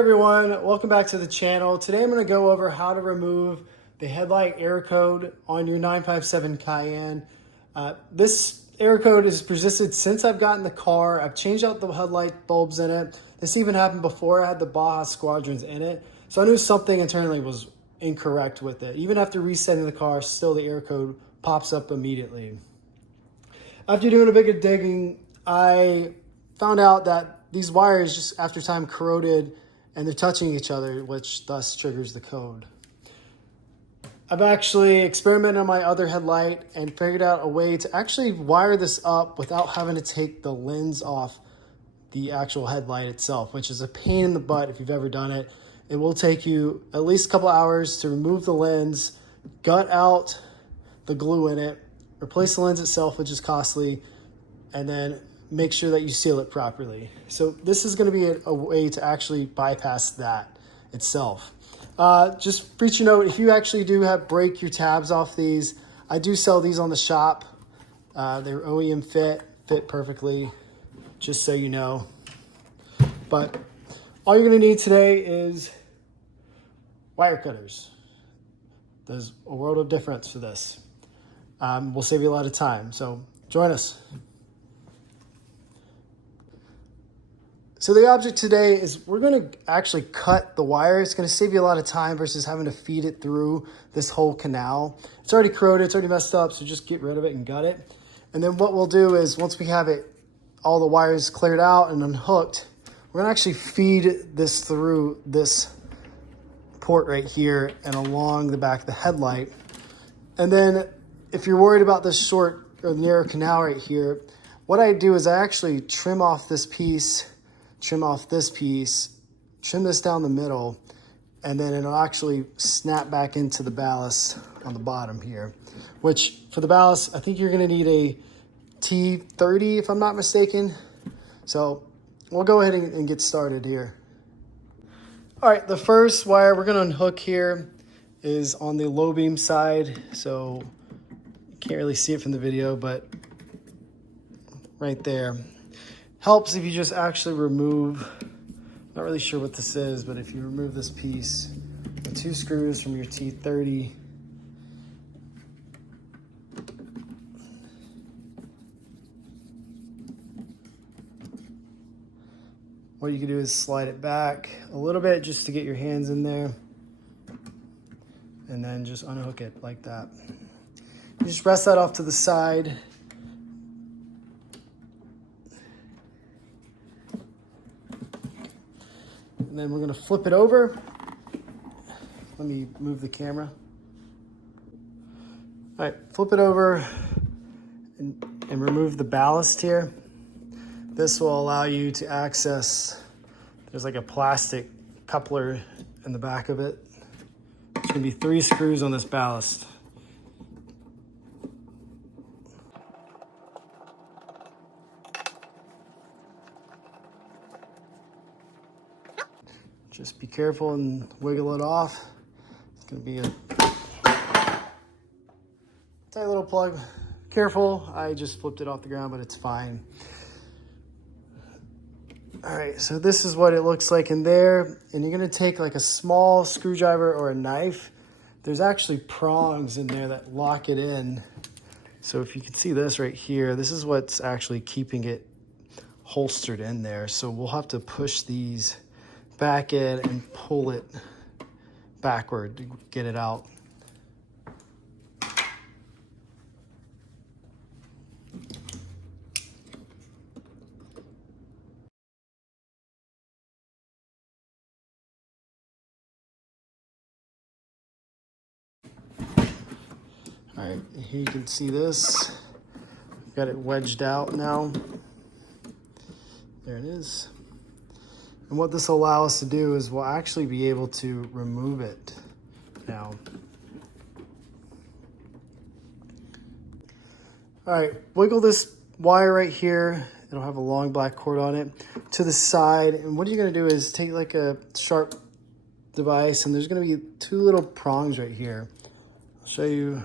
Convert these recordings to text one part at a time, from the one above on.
everyone, welcome back to the channel. Today I'm going to go over how to remove the headlight error code on your 957 Cayenne. This error code has persisted since I've gotten the car. I've changed out the headlight bulbs in it. This even happened before I had the Baja Squadrons in it. So I knew something internally was incorrect with it. Even after resetting the car, still the error code pops up immediately. After doing a bit of digging, I found out that these wires just after time corroded and they're touching each other, which thus triggers the code. I've actually experimented on my other headlight and figured out a way to actually wire this up without having to take the lens off the actual headlight itself, which is a pain in the butt if you've ever done it. It will take you at least a couple hours to remove the lens, gut out the glue in it, replace the lens itself, which is costly, and then make sure that you seal it properly. So this is going to be a way to actually bypass that itself. Just for each note, if you actually do break your tabs off these, I do sell these on the shop. They're OEM fit perfectly, just so you know. But all you're going to need today is wire cutters. There's a world of difference for this. We'll save you a lot of time, so join us. So the object today is we're going to actually cut the wire. It's going to save you a lot of time versus having to feed it through this whole canal. It's already corroded, it's already messed up, so just get rid of it and gut it. And then what we'll do is once we have all the wires cleared out and unhooked, we're going to actually feed this through this port right here and along the back of the headlight. And then if you're worried about this short or narrow canal right here, what I do is I actually trim off this piece, trim off this piece, trim this down the middle, and then it'll actually snap back into the ballast on the bottom here, which for the ballast, I think you're gonna need a T30 if I'm not mistaken. So we'll go ahead and get started here. All right, the first wire we're gonna unhook here is on the low beam side. So you can't really see it from the video, but right there. Helps if you just actually remove, not really sure what this is, but if you remove this piece, the 2 screws from your T30, what you can do is slide it back a little bit just to get your hands in there, and then just unhook it like that. You just rest that off to the side. And then we're going to flip it over. Let me move the camera. All right, flip it over and remove the ballast here. This will allow you to access, there's like a plastic coupler in the back of it. There's going to be 3 screws on this ballast. Just be careful and wiggle it off. It's gonna be a tight little plug. Careful, I just flipped it off the ground, but it's fine. All right, so this is what it looks like in there. And you're gonna take like a small screwdriver or a knife. There's actually prongs in there that lock it in. So if you can see this right here, this is what's actually keeping it holstered in there. So we'll have to push these back in and pull it backward to get it out. All right, here you can see this. Got it wedged out now. There it is. And what this will allow us to do is we'll actually be able to remove it now. All right, wiggle this wire right here. It'll have a long black cord on it to the side. And what you're gonna do is take like a sharp device, and there's gonna be 2 little prongs right here. I'll show you.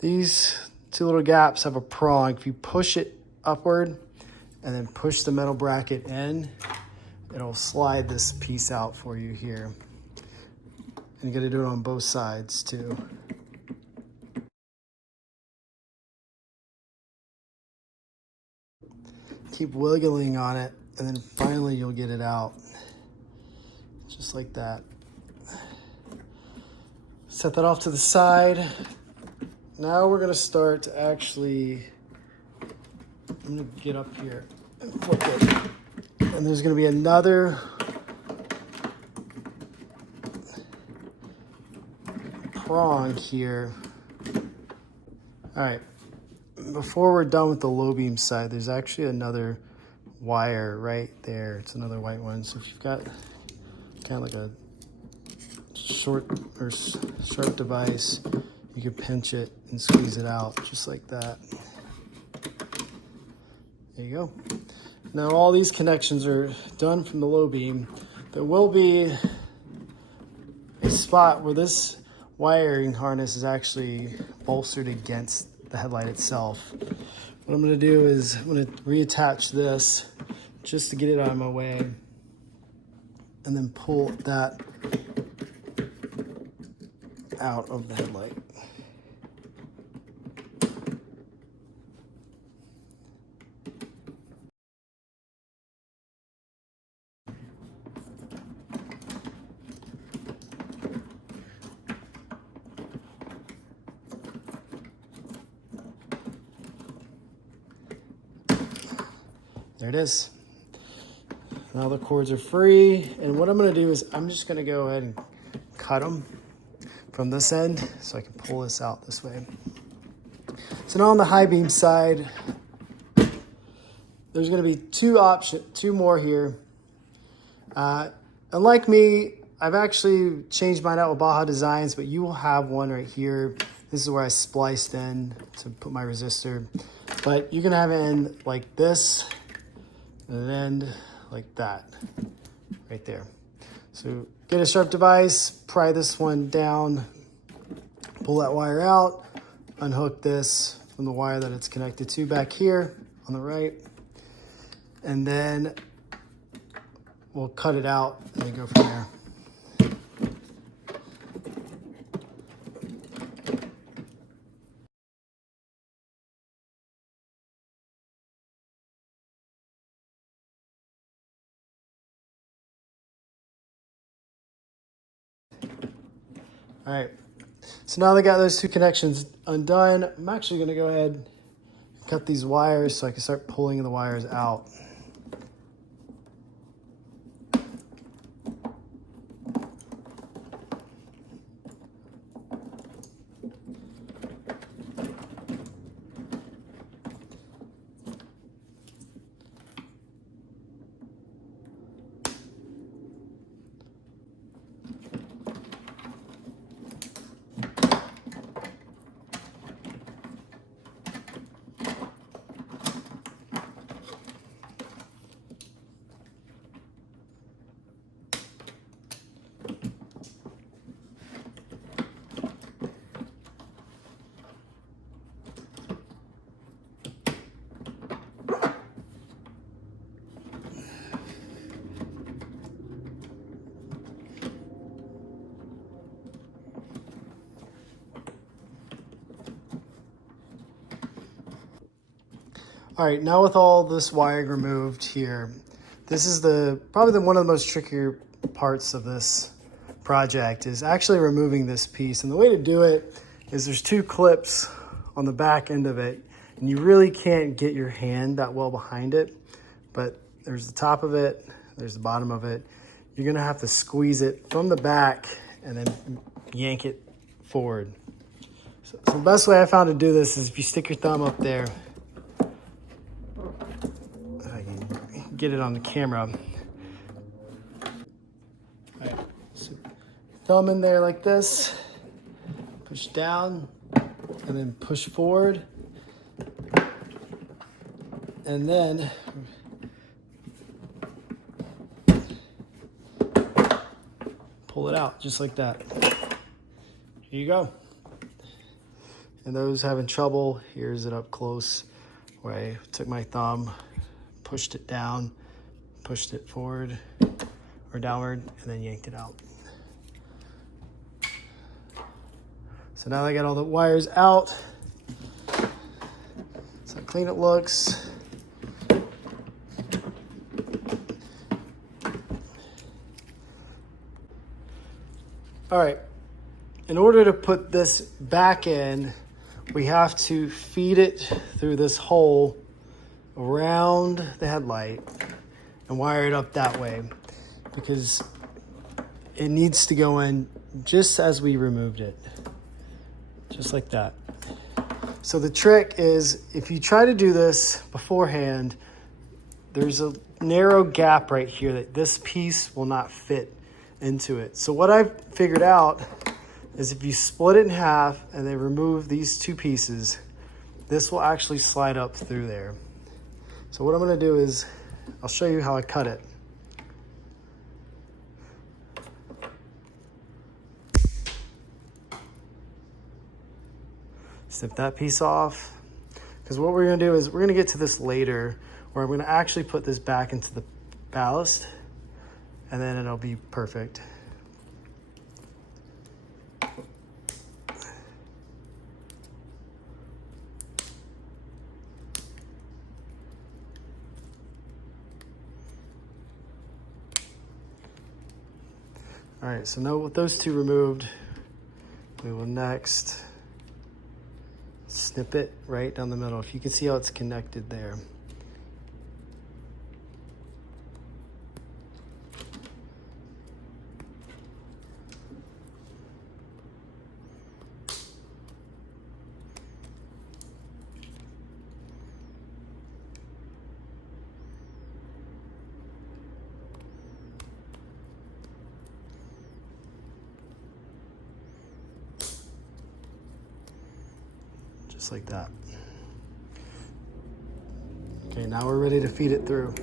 These 2 little gaps have a prong. If you push it upward, and then push the metal bracket in, it'll slide this piece out for you here. And you gotta do it on both sides too. Keep wiggling on it, and then finally you'll get it out. Just like that. Set that off to the side. Now we're gonna start to actually, I'm gonna get up here and flip it. And there's gonna be another prong here. All right, before we're done with the low beam side, there's actually another wire right there. It's another white one. So if you've got kind of like a short or sharp device, you can pinch it and squeeze it out just like that. There you go. Now all these connections are done from the low beam. There will be a spot where this wiring harness is actually bolstered against the headlight itself. What I'm gonna do is I'm gonna reattach this just to get it out of my way, and then pull that out of the headlight. There it is. Now the cords are free, and what I'm gonna do is I'm just gonna go ahead and cut them from this end so I can pull this out this way. So now on the high beam side, there's gonna be two more here. Unlike me, I've actually changed mine out with Baja Designs, but you will have one right here. This is where I spliced in to put my resistor, but you can have it in like this, and then like that, right there. So get a sharp device, pry this one down, pull that wire out, unhook this from the wire that it's connected to back here on the right, and then we'll cut it out and then go from there. All right, so now they got those two connections undone. I'm actually gonna go ahead and cut these wires so I can start pulling the wires out. All right, now with all this wiring removed here, this is probably one of the most trickier parts of this project is actually removing this piece. And the way to do it is there's two clips on the back end of it, and you really can't get your hand that well behind it, but there's the top of it, there's the bottom of it. You're gonna have to squeeze it from the back and then yank it forward. So the best way I found to do this is if you stick your thumb up there, get it on the camera. All right, so thumb in there like this, push down, and then push forward, and then pull it out just like that. Here you go. And those having trouble, here's it up close where I took my thumb, pushed it down, pushed it forward, or downward, and then yanked it out. So now I got all the wires out. So how clean it looks. All right, in order to put this back in, we have to feed it through this hole around the headlight and wire it up that way, because it needs to go in just as we removed it, just like that. So the trick is, if you try to do this beforehand, there's a narrow gap right here that this piece will not fit into it. So what I've figured out is if you split it in half and then remove these two pieces, this will actually slide up through there. So what I'm gonna do is, I'll show you how I cut it. Snip that piece off, because what we're gonna do is we're gonna get to this later, where I'm gonna actually put this back into the ballast, and then it'll be perfect. All right, so now with those two removed, we will next snip it right down the middle. If you can see how it's connected there. Just like that. Okay, now we're ready to feed it through.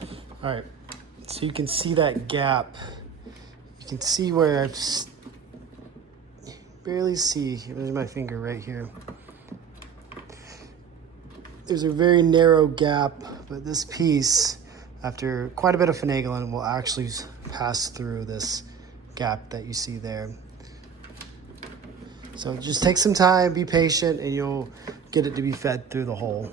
All right, so you can see that gap. You can see where I've barely see, there's my finger right here. There's a very narrow gap, but this piece, after quite a bit of finagling, will actually pass through this gap that you see there. So just take some time, be patient, and you'll get it to be fed through the hole.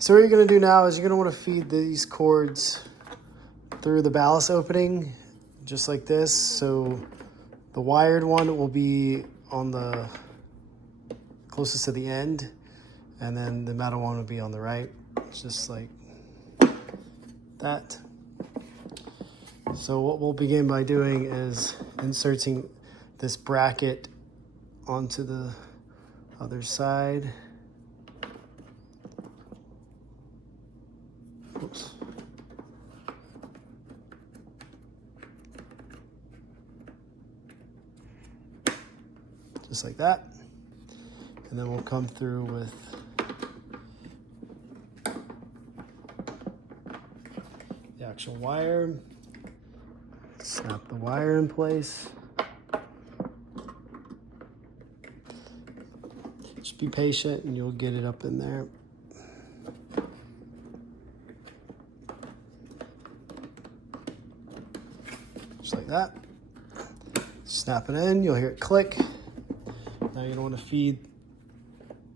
So what you're gonna do now is you're gonna wanna feed these cords through the ballast opening, just like this. So the wired one will be on the closest to the end, and then the metal one will be on the right, just like that. So what we'll begin by doing is inserting this bracket onto the other side. Oops. Just like that. And then we'll come through with the actual wire. Snap the wire in place. Just be patient and you'll get it up in there. Just like that. Snap it in, you'll hear it click. Now you're gonna wanna feed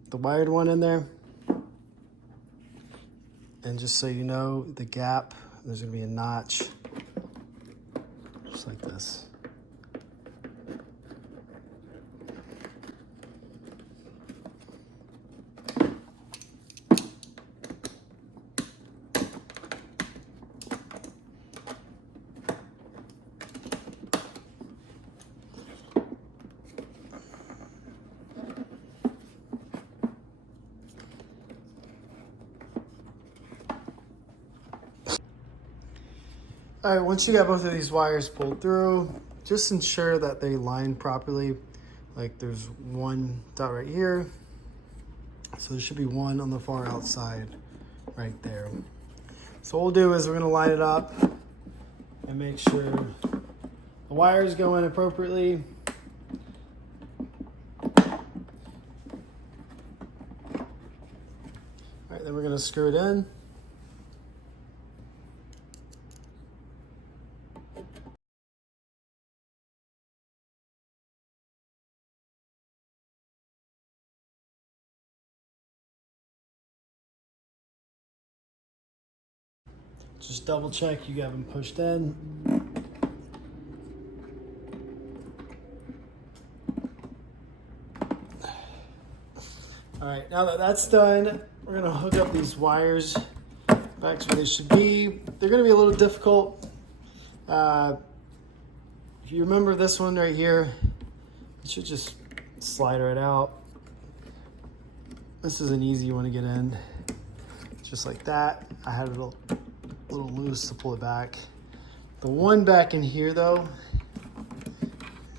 the wired one in there. And just so you know, the gap, there's gonna be a notch, just like this. All right, once you got both of these wires pulled through, just ensure that they line properly. Like there's one dot right here. So there should be one on the far outside right there. So what we'll do is we're gonna line it up and make sure the wires go in appropriately. All right, then we're gonna screw it in. Just double check you have them pushed in. All right, now that that's done, we're gonna hook up these wires back to where they should be. They're gonna be a little difficult. If you remember this one right here, it should just slide right out. This is an easy one to get in, just like that. I had it a little loose to pull it back. The one back in here though,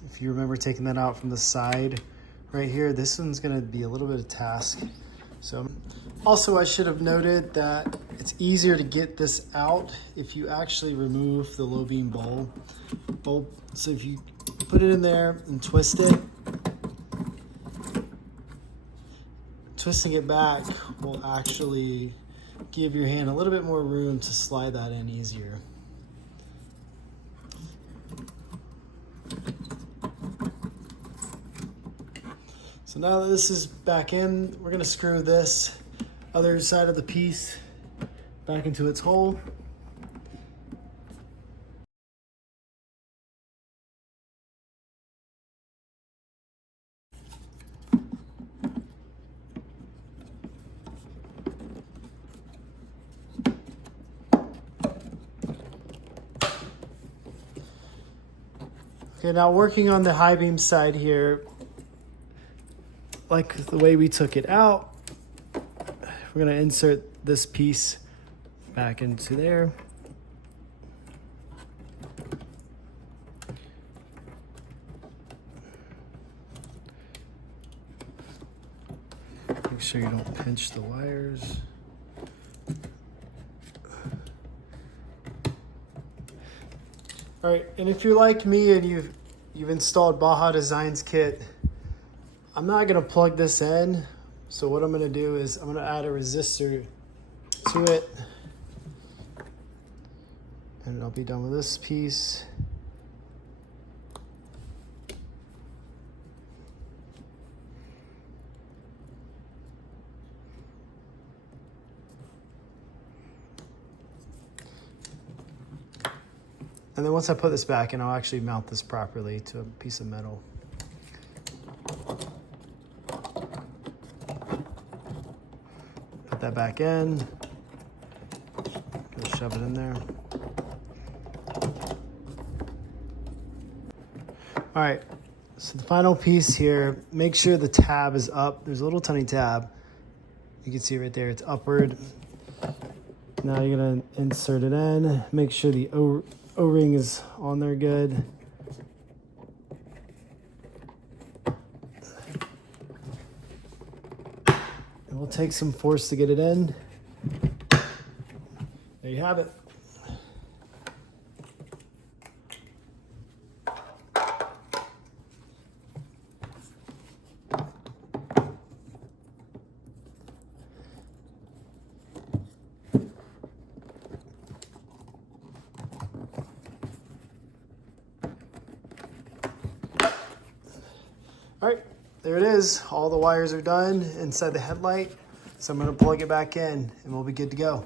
if you remember taking that out from the side right here, this one's gonna be a little bit of task. So also I should have noted that it's easier to get this out if you actually remove the low beam bulb. So if you put it in there and twist it, twisting it back will actually give your hand a little bit more room to slide that in easier. So now that this is back in, we're gonna screw this other side of the piece back into its hole. Okay, now working on the high beam side here, like the way we took it out, we're gonna insert this piece back into there. Make sure you don't pinch the wires. All right, and if you're like me and you've installed Baja Designs kit, I'm not gonna plug this in. So what I'm gonna do is I'm gonna add a resistor to it, and I'll be done with this piece. And then once I put this back in, I'll actually mount this properly to a piece of metal. Put that back in. Go shove it in there. All right, so the final piece here, make sure the tab is up. There's a little tiny tab. You can see right there, it's upward. Now you're gonna insert it in. Make sure the O-ring is on there good. And we'll take some force to get it in. There you have it. All right, there it is. All the wires are done inside the headlight. So I'm gonna plug it back in and we'll be good to go.